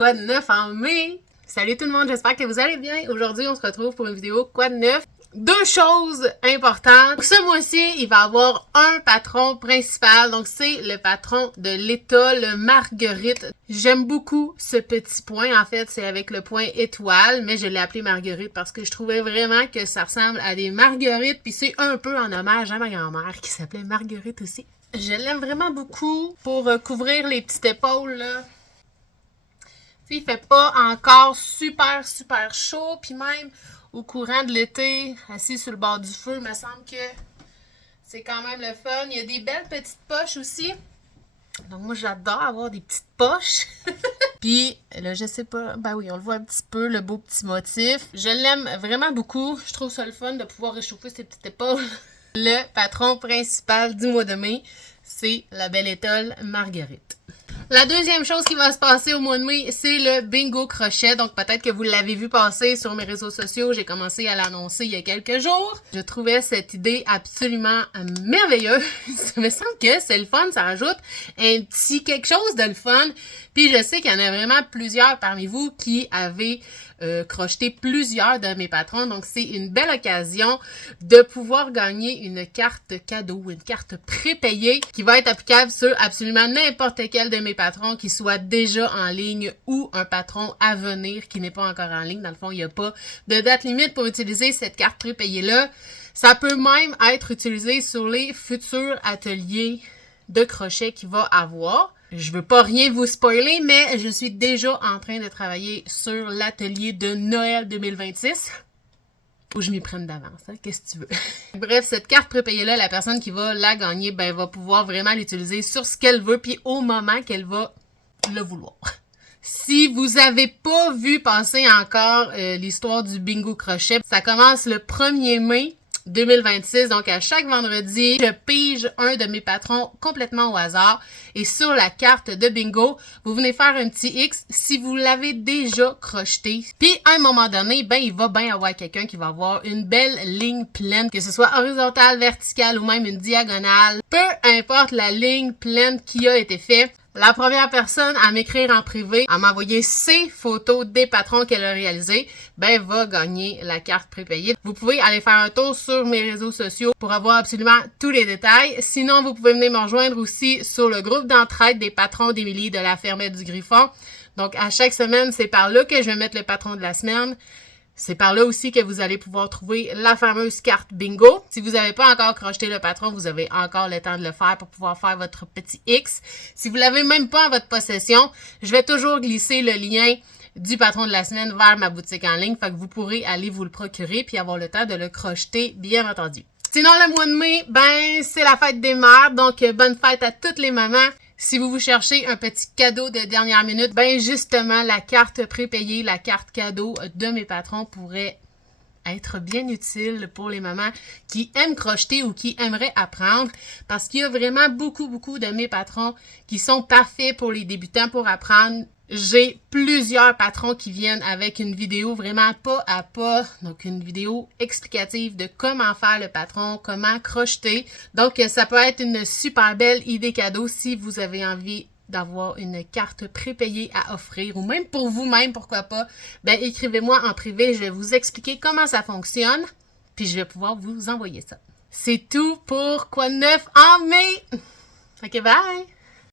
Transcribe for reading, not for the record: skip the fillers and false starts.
Quoi de neuf en mai? Salut tout le monde, j'espère que vous allez bien. Aujourd'hui, on se retrouve pour une vidéo Quoi de neuf? Deux choses importantes. Ce mois-ci, il va y avoir un patron principal. Donc, c'est le patron de l'État, le Marguerite. J'aime beaucoup ce petit point. En fait, c'est avec le point étoile, mais je l'ai appelé Marguerite parce que je trouvais vraiment que ça ressemble à des marguerites. Puis c'est un peu en hommage à ma grand-mère qui s'appelait Marguerite aussi. Je l'aime vraiment beaucoup pour couvrir les petites épaules, là. Il fait pas encore super chaud, puis même au courant de l'été, assis sur le bord du feu, il me semble que c'est quand même le fun. Il y a des belles petites poches aussi. Donc moi, j'adore avoir des petites poches. Puis là, je sais pas, ben oui, on le voit un petit peu, le beau petit motif. Je l'aime vraiment beaucoup. Je trouve ça le fun de pouvoir réchauffer ses petites épaules. Le patron principal du mois de mai, c'est la belle étoile Marguerite. La deuxième chose qui va se passer au mois de mai, c'est le bingo crochet. Donc peut-être que vous l'avez vu passer sur mes réseaux sociaux. J'ai commencé à l'annoncer il y a quelques jours. Je trouvais cette idée absolument merveilleuse. Ça me semble que c'est le fun. Ça rajoute un petit quelque chose de le fun. Puis je sais qu'il y en a vraiment plusieurs parmi vous qui avaient crocheté plusieurs de mes patrons. Donc c'est une belle occasion de pouvoir gagner une carte cadeau, une carte prépayée qui va être applicable sur absolument n'importe quel de mes patrons qui soit déjà en ligne ou un patron à venir qui n'est pas encore en ligne. Dans le fond, il n'y a pas de date limite pour utiliser cette carte prépayée-là. Ça peut même être utilisé sur les futurs ateliers de crochet qu'il va avoir. Je veux pas rien vous spoiler, mais je suis déjà en train de travailler sur l'atelier de Noël 2026. Faut que je m'y prenne d'avance, hein? Qu'est-ce que tu veux? Bref, cette carte prépayée-là, la personne qui va la gagner, ben, va pouvoir vraiment l'utiliser sur ce qu'elle veut, puis au moment qu'elle va le vouloir. Si vous avez pas vu passer encore l'histoire du bingo crochet, ça commence le 1er mai 2026, donc à chaque vendredi, je pige un de mes patrons complètement au hasard et sur la carte de bingo, vous venez faire un petit X si vous l'avez déjà crocheté. Puis à un moment donné, ben il va bien avoir quelqu'un qui va avoir une belle ligne pleine, que ce soit horizontale, verticale ou même une diagonale. Peu importe la ligne pleine qui a été faite. La première personne à m'écrire en privé, à m'envoyer ses photos des patrons qu'elle a réalisés, ben va gagner la carte prépayée. Vous pouvez aller faire un tour sur mes réseaux sociaux pour avoir absolument tous les détails. Sinon, vous pouvez venir me rejoindre aussi sur le groupe d'entraide des patrons d'Émilie de la Fermette du Griffon. Donc, à chaque semaine, c'est par là que je vais mettre le patron de la semaine. C'est par là aussi que vous allez pouvoir trouver la fameuse carte bingo. Si vous n'avez pas encore crocheté le patron, vous avez encore le temps de le faire pour pouvoir faire votre petit X. Si vous ne l'avez même pas en votre possession, je vais toujours glisser le lien du patron de la semaine vers ma boutique en ligne. Fait que vous pourrez aller vous le procurer puis avoir le temps de le crocheter, bien entendu. Sinon, le mois de mai, ben c'est la fête des mères. Donc, bonne fête à toutes les mamans. Si vous cherchez un petit cadeau de dernière minute, ben justement, la carte prépayée, la carte cadeau de mes patrons pourrait être bien utile pour les mamans qui aiment crocheter ou qui aimeraient apprendre parce qu'il y a vraiment beaucoup de mes patrons qui sont parfaits pour les débutants pour apprendre. J'ai plusieurs patrons qui viennent avec une vidéo vraiment pas à pas, donc une vidéo explicative de comment faire le patron, comment crocheter. Donc, ça peut être une super belle idée cadeau si vous avez envie d'avoir une carte prépayée à offrir ou même pour vous-même, pourquoi pas. Ben, écrivez-moi en privé, je vais vous expliquer comment ça fonctionne, puis je vais pouvoir vous envoyer ça. C'est tout pour Quoi de neuf en mai! Ok, bye!